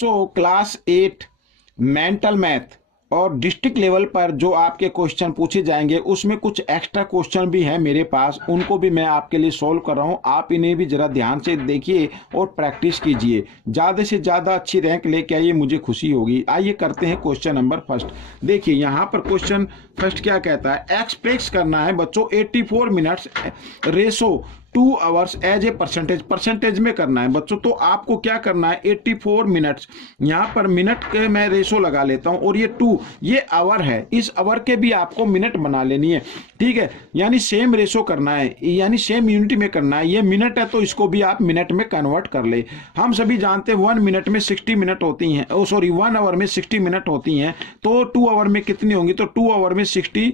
बच्चों class 8 mental math और district level पर जो आपके क्वेश्चन पूछे जाएंगे उसमें कुछ एक्स्ट्रा क्वेश्चन भी हैं मेरे पास, उनको भी मैं आपके लिए सॉल्व कर रहा हूं। आप इन्हें भी जरा ध्यान से देखिए और प्रैक्टिस कीजिए, ज़्यादा से ज़्यादा अच्छी रैंक लेके आइए, मुझे खुशी होगी। आइए करते हैं क्वेश्चन नंबर फर्स्ट। देखिए यहाँ पर क्वेश्चन फर्स्ट क्या कहता है, एक्सप्रेस करना है बच्चों 84 minutes ratio 2 hours as a percentage में करना है बच्चों। तो आपको क्या करना है, 84 मिनट्स, यहाँ पर मिनट के मैं रेशो लगा लेता हूँ और ये 2 ये आवर है, इस आवर के भी आपको मिनट बना लेनी है, ठीक है। यानी सेम रेशो करना है, यानी सेम यूनिट में करना है। ये मिनट है तो इसको भी आप मिनट में कन्वर्ट कर ले। हम सभी जानते हैं 1 मिनट में 60 मिनट होती हैं, 1 आवर में 60 मिनट होती हैं, तो 2 आवर में कितनी होंगी, तो 2 आवर में 60,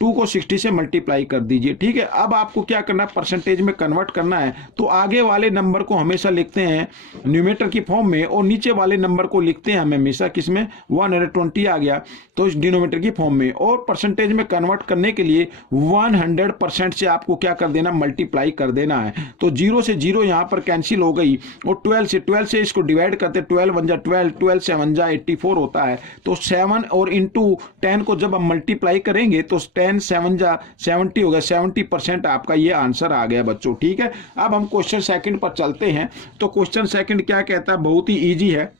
2 को 60 से मल्टीप्लाई कर दीजिए, ठीक है। अब आपको क्या करना है, परसेंटेज में कन्वर्ट करना है। तो आगे वाले नंबर को हमेशा लिखते हैं न्यूमेरेटर की फॉर्म में और नीचे वाले नंबर को लिखते हैं हमेशा किसमें, 120 आ गया तो इस डिनोमिनेटर की फॉर्म में। और परसेंटेज में कन्वर्ट करने के लिए 100% से आपको क्या कर देना, मल्टीप्लाई कर देना है। तो 0 से 0 यहाँ पर कैंसिल हो गई और 12 से इसको डिवाइड करते, 12 1 जा 12, 12 7 जा 84 होता है। तो 7 और इंटू 10 को जब हम मल्टीप्लाई करेंगे तो 10 7 जा 70 होगा, 70% आपका ये आंसर आ गया बच्चों, ठीक है। अब हम क्वेश्चन सेकंड पर चलते हैं। तो क्वेश्चन सेकंड क्या कहता है, बहुत ही इजी है।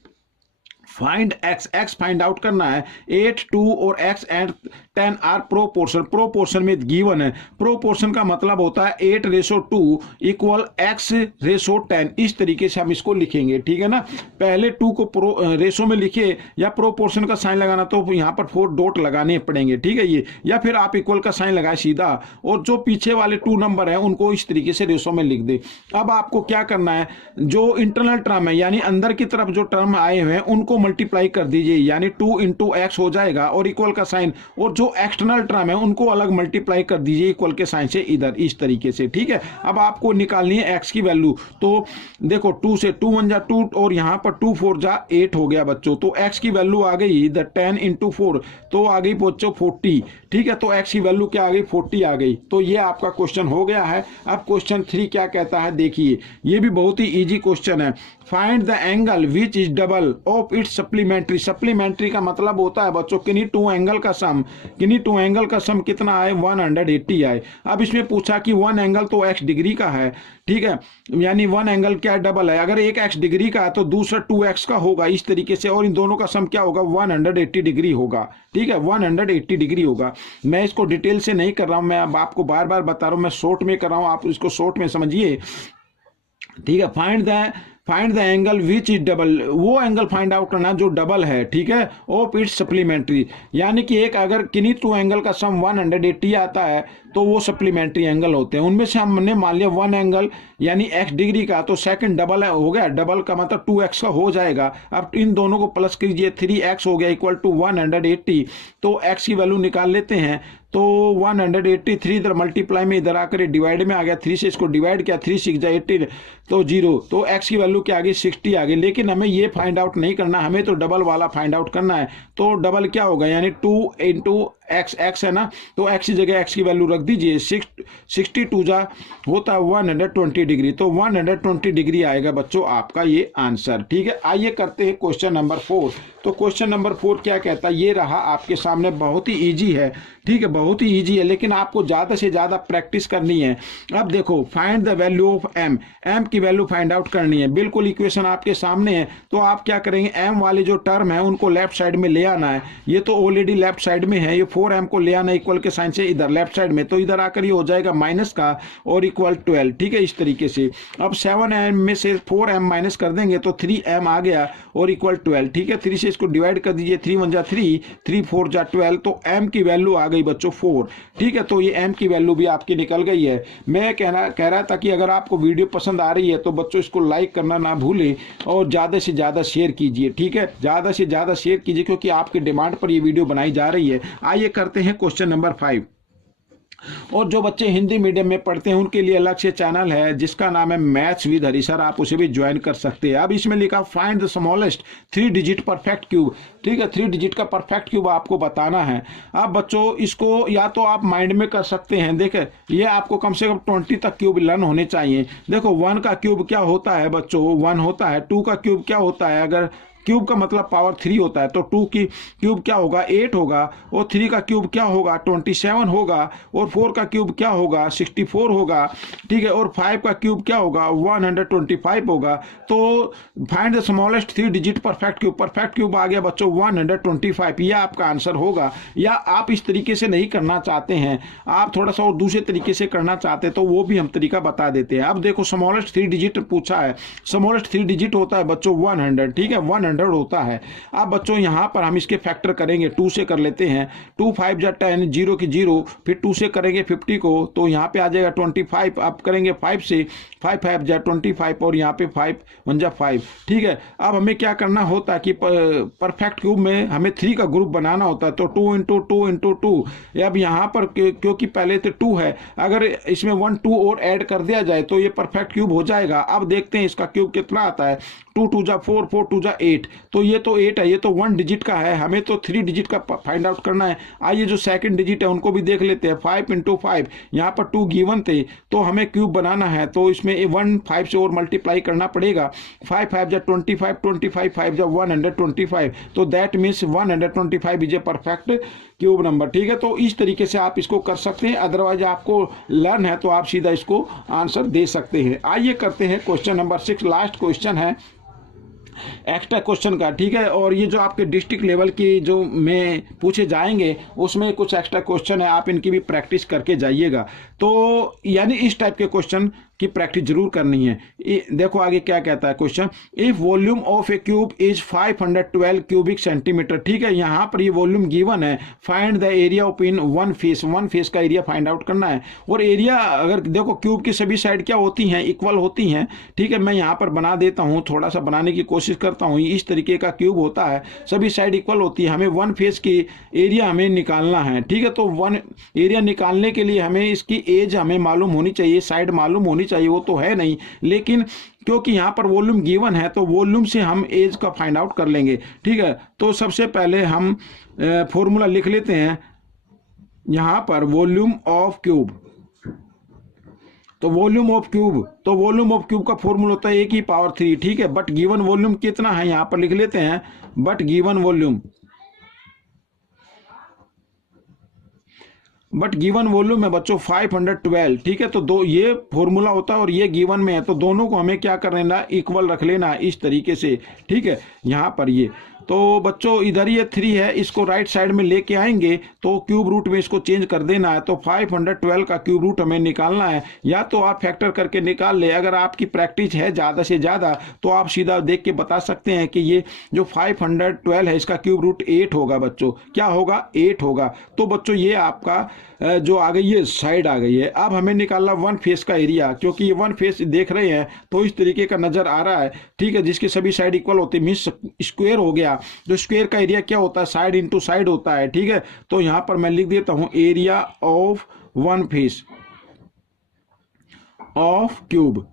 फाइंड एक्स फाइंड आउट करना है। 8 2 और x एंड 10 आर प्रोपोर्शन में गिवन है। प्रोपोर्शन का मतलब होता है 8:2 इक्वल x:10। इस तरीके से हम इसको लिखेंगे, ठीक है ना। पहले 2 को रेशो में लिखिए या प्रोपोर्शन का साइन लगाना तो यहाँ पर 4 डॉट लगाने पड़ेंगे, ठीक है ये, या फिर आप इक्वल का साइन लगाए सीधा और जो पीछे वाले 2 नंबर है उनको इस तरीके से रेशो में लिख दे। अब आपको क्या करना है, जो इंटरनल टर्म है यानी अंदर की तरफ जो टर्म आए हुए हैं उनको मल्टीप्लाई कर दीजिए, यानी 2 इंटू एक्स हो जाएगा और इक्वल का साइन, और जो एक्सटर्नल टर्म है उनको अलग मल्टीप्लाई कर दीजिए इक्वल के साइन से इधर, इस तरीके से, ठीक है। अब आपको निकालनी है एक्स की वैल्यू। तो देखो 2 से 2 1 जा 2 और यहाँ पर 2 4 जा 8 हो गया बच्चों। तो एक्स की वैल्यू आ गई इधर 10 इंटू 4 तो आ गई बच्चों 40, ठीक है। तो एक्स की वैल्यू क्या आ गई, 40 आ गई। तो ये आपका क्वेश्चन हो गया है। अब क्वेश्चन 3 क्या कहता है, देखिए ये भी बहुत ही इजी क्वेश्चन है। Find the angle which is double of its supplementary. Supplementary का मतलब होता है बच्चों किन्हीं 2 एंगल का सम, किन्हीं 2 एंगल का सम कितना आए, 180 आए। अब इसमें पूछा कि 1 एंगल तो x डिग्री का है, ठीक है, यानी 1 एंगल क्या डबल है, अगर एक x डिग्री का है तो दूसरा 2x का होगा, इस तरीके से, और इन दोनों का सम क्या होगा, 180 डिग्री होगा, ठीक है, 180 डिग्री होगा। मैं इसको डिटेल से नहीं कर रहा हूं, मैं अब आपको बार बार बता रहा हूं, मैं शॉर्ट में कर रहा हूं, आप इसको शॉर्ट में समझिए, ठीक है। Find the angle which is double, वो एंगल फाइंड आउट करना जो डबल है, ठीक है, ऑफ इट्स सप्लीमेंट्री, यानी कि एक अगर किन्हीं 2 एंगल का सम 180 आता है तो वो सप्लीमेंट्री एंगल होते हैं। उनमें से हमने मान लिया 1 एंगल यानी x डिग्री का, तो सेकंड डबल हो गया, डबल का मतलब 2x का हो जाएगा। अब इन दोनों को प्लस कीजिए, 3x हो गया इक्वल टू 180। तो x की वैल्यू निकाल लेते हैं, तो 183 इधर मल्टीप्लाई में इधर आकर डिवाइड में आ गया, 3 से इसको डिवाइड किया, 3 6 जा 80 तो 0, तो x की वैल्यू क्या आ गई, 60 आ गई। लेकिन हमें ये फाइंड आउट नहीं करना, हमें तो डबल वाला फाइंड आउट करना है। तो डबल क्या होगा, यानी 2 इंटू x है ना, तो x की जगह x की वैल्यू रख दीजिए, 62 जा होता है 120 डिग्री, तो 120 डिग्री आएगा बच्चों आपका ये आंसर, ठीक है। आइए करते हैं क्वेश्चन नंबर 4। तो क्वेश्चन नंबर 4 क्या कहता है, ये रहा आपके सामने, बहुत ही इजी है, ठीक है, बहुत ही इजी है, लेकिन आपको ज्यादा से ज्यादा प्रैक्टिस करनी है। अब देखो find the value of m, m की वैल्यू फाइंड आउट करनी है। बिल्कुल इक्वेशन आपके सामने है, तो आप क्या करेंगे, m वाले जो टर्म है उनको लेफ्ट साइड में ले आना है। ये तो ऑलरेडी लेफ्ट साइड में है, ये 4m को ले आना इक्वल के साइन से इधर लेफ्ट साइड में, तो इधर आकर ये हो जाएगा माइनस का और इक्वल 12, ठीक है, इस तरीके से। अब 7m में से 4m माइनस कर देंगे तो 3m आ गया और इक्वल 12, ठीक है। 3 से इसको डिवाइड कर दीजिए, 3 1 जा 3, 3 4 जा 12, तो m की वैल्यू आ गई बच्चों 4, ठीक है। तो ये m की वैल्यू भी आपकी निकल गई है। मैं कह रहा था कि अगर आपको वीडियो पसंद आ रही है तो बच्चों इसको लाइक करना ना भूलें और ज़्यादा से ज़्यादा शेयर कीजिए, ठीक है, ज़्यादा से ज़्यादा शेयर कीजिए, क्योंकि आपकी डिमांड पर ये वीडियो बनाई जा रही है। आइए करते हैं क्वेश्चन नंबर 5। और जो बच्चे हिंदी मीडियम में पढ़ते हैं उनके लिए अलग से चैनल है जिसका नाम है मैथ्स विद हरी सर, आप उसे भी ज्वाइन कर सकते हैं। अब इसमें लिखा find the smallest 3 digit perfect cube, ठीक है, 3 डिजिट का परफेक्ट क्यूब आपको बताना है। अब बच्चों इसको या तो आप माइंड में कर सकते हैं, देखें ये आपको कम से कम 20 तक क्यूब लर्न होने चाहिए। देखो 1 का क्यूब क्या होता है बच्चों, 1 होता है, 2 का क्यूब क्या होता है, अगर क्यूब का मतलब पावर 3 होता है, तो 2 की क्यूब क्या होगा 8 होगा, और 3 का क्यूब क्या होगा 27 होगा, और 4 का क्यूब क्या होगा 64 होगा, ठीक है, और 5 का क्यूब क्या होगा 125 होगा। तो find the smallest 3 digit perfect cube. Perfect cube आ गया बच्चों 125, यह आपका आंसर होगा। या आप इस तरीके से नहीं करना चाहते हैं, आप थोड़ा सा और दूसरे तरीके से करना चाहते हैं, तो वो भी हम तरीका बता देते हैं। अब देखो स्मॉलेस्ट 3 डिजिट पूछा है, स्मॉलेस्ट 3 डिजिट होता है बच्चों 100, ठीक है, 100 होता है। अब बच्चों यहां पर हम इसके फैक्टर करेंगे, 2 से कर लेते हैं, 2 5 जा 10, 0 की 0, फिर 2 से करेंगे 50 को, तो यहाँ पे आ जाएगा 25। अब करेंगे 5 से, 5 5 जा 25, और यहाँ पे 5 1 जा 5, ठीक है। अब हमें क्या करना होता है कि परफेक्ट क्यूब में हमें 3 का ग्रुप बनाना होता है, तो 2 इंटू 2 इंटू 2। अब यहाँ पर क्योंकि पहले तो 2 है, अगर इसमें 1 2 और ऐड कर दिया जाए तो ये परफेक्ट क्यूब हो जाएगा। अब देखते हैं इसका क्यूब कितना आता है, 2 2 जा 4, 4 2 जा 8, तो ये तो 8 है, ये तो 1 डिजिट का है, हमें तो 3 डिजिट का फाइंड आउट करना है। आइए जो सेकंड डिजिट है उनको भी देख लेते हैं, 5 इंटू 5, यहाँ पर 2 गिवन थे, तो हमें क्यूब बनाना है, तो इसमें 1 5 से और मल्टीप्लाई करना पड़ेगा, 5 5 जा 25, 25 5 जा 125, तो that means 125 is a perfect cube number, ठीक है। तो इस तरीके से आप इसको कर सकते हैं, अदरवाइज आपको लर्न है तो आप सीधा इसको आंसर दे सकते हैं। आइए करते हैं क्वेश्चन नंबर 6, लास्ट क्वेश्चन है एक्स्ट्रा क्वेश्चन का, ठीक है। और ये जो आपके डिस्ट्रिक्ट लेवल की जो में पूछे जाएंगे उसमें कुछ एक्स्ट्रा क्वेश्चन है, आप इनकी भी प्रैक्टिस करके जाइएगा। तो यानी इस टाइप के क्वेश्चन की प्रैक्टिस जरूर करनी है। देखो आगे क्या कहता है question, if volume of A cube is 512 cubic centimetre, ठीक है, यहाँ पर ये वॉल्यूम गिवन है, find the area of in one face का एरिया फाइंड आउट करना है। और एरिया अगर देखो क्यूब की सभी साइड क्या होती हैं, इक्वल होती हैं, ठीक है। मैं यहाँ पर बना देता हूँ, थोड़ा सा बनाने की कोशिश करता हूँ, इस तरीके का क्यूब होता है, सभी साइड इक्वल होती है, हमें वन फेस की एरिया हमें निकालना है, ठीक है। तो वन एरिया निकालने के लिए हमें इसकी एज हमें मालूम होनी चाहिए, साइड मालूम होनी चाहिए, वो तो है नहीं, लेकिन क्योंकि यहां पर वॉल्यूम गिवन है तो वॉल्यूम से हम एज का फाइंड आउट कर लेंगे, ठीक है। तो सबसे पहले हम फॉर्मूला लिख लेते हैं यहां पर, वॉल्यूम ऑफ क्यूब, तो वॉल्यूम ऑफ क्यूब का फॉर्मूला होता है ए की पावर 3, ठीक है। बट गिवन वॉल्यूम कितना है यहां पर लिख लेते हैं, बट गिवन वॉल्यूम है बच्चों 512, ठीक है। तो दो ये फॉर्मूला होता है और ये गिवन में है, तो दोनों को हमें क्या कर लेना, इक्वल रख लेना इस तरीके से, ठीक है। यहां पर ये तो बच्चों इधर ये 3 है, इसको राइट साइड में लेके आएंगे तो क्यूब रूट में इसको चेंज कर देना है, तो 512 का क्यूब रूट हमें निकालना है, या तो आप फैक्टर करके निकाल ले, अगर आपकी प्रैक्टिस है ज़्यादा से ज़्यादा तो आप सीधा देख के बता सकते हैं कि ये जो 512 है इसका क्यूब रूट 8 होगा बच्चों, क्या होगा 8 होगा। तो बच्चों ये आपका जो आ गई है साइड आ गई है। अब हमें निकालना वन फेस का एरिया, क्योंकि ये वन फेस देख रहे हैं तो इस तरीके का नजर आ रहा है, ठीक है, जिसके सभी साइड इक्वल होते हैं, मीन्स स्क्वायर हो गया। जो स्क्वायर का एरिया क्या होता है, साइड इंटू साइड होता है, ठीक है। तो यहां पर मैं लिख देता हूं area of one face of cube,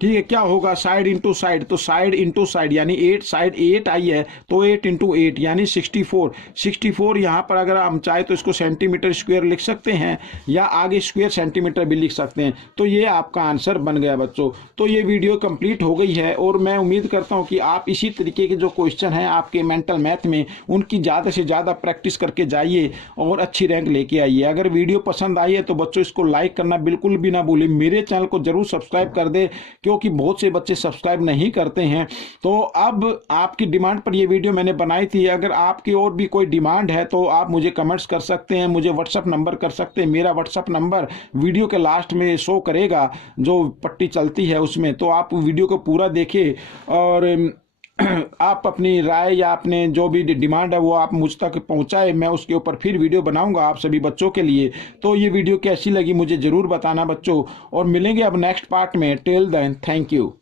ठीक है, क्या होगा साइड इंटू साइड, तो साइड इंटू साइड यानी 8, साइड 8 आई है तो 8 इंटू 8 यानी 64 यहाँ पर अगर हम चाहे तो इसको सेंटीमीटर स्क्वायर लिख सकते हैं या आगे स्क्वायर सेंटीमीटर भी लिख सकते हैं। तो ये आपका आंसर बन गया बच्चों। तो ये वीडियो कंप्लीट हो गई है और मैं उम्मीद करता हूँ कि आप इसी तरीके के जो क्वेश्चन हैं आपके मेंटल मैथ में उनकी ज़्यादा से ज़्यादा प्रैक्टिस करके जाइए और अच्छी रैंक लेके आइए। अगर वीडियो पसंद आई है तो बच्चों इसको लाइक करना बिल्कुल भी ना भूलें, मेरे चैनल को जरूर सब्सक्राइब कर दे क्योंकि बहुत से बच्चे सब्सक्राइब नहीं करते हैं। तो अब आपकी डिमांड पर ये वीडियो मैंने बनाई थी, अगर आपकी और भी कोई डिमांड है तो आप मुझे कमेंट्स कर सकते हैं, मुझे व्हाट्सअप नंबर कर सकते हैं। मेरा व्हाट्सअप नंबर वीडियो के लास्ट में शो करेगा, जो पट्टी चलती है उसमें, तो आप वीडियो को पूरा देखें और आप अपनी राय या अपने जो भी डिमांड है वो आप मुझ तक पहुंचाए, मैं उसके ऊपर फिर वीडियो बनाऊंगा आप सभी बच्चों के लिए। तो ये वीडियो कैसी लगी मुझे ज़रूर बताना बच्चों, और मिलेंगे अब नेक्स्ट पार्ट में। Till then thank you.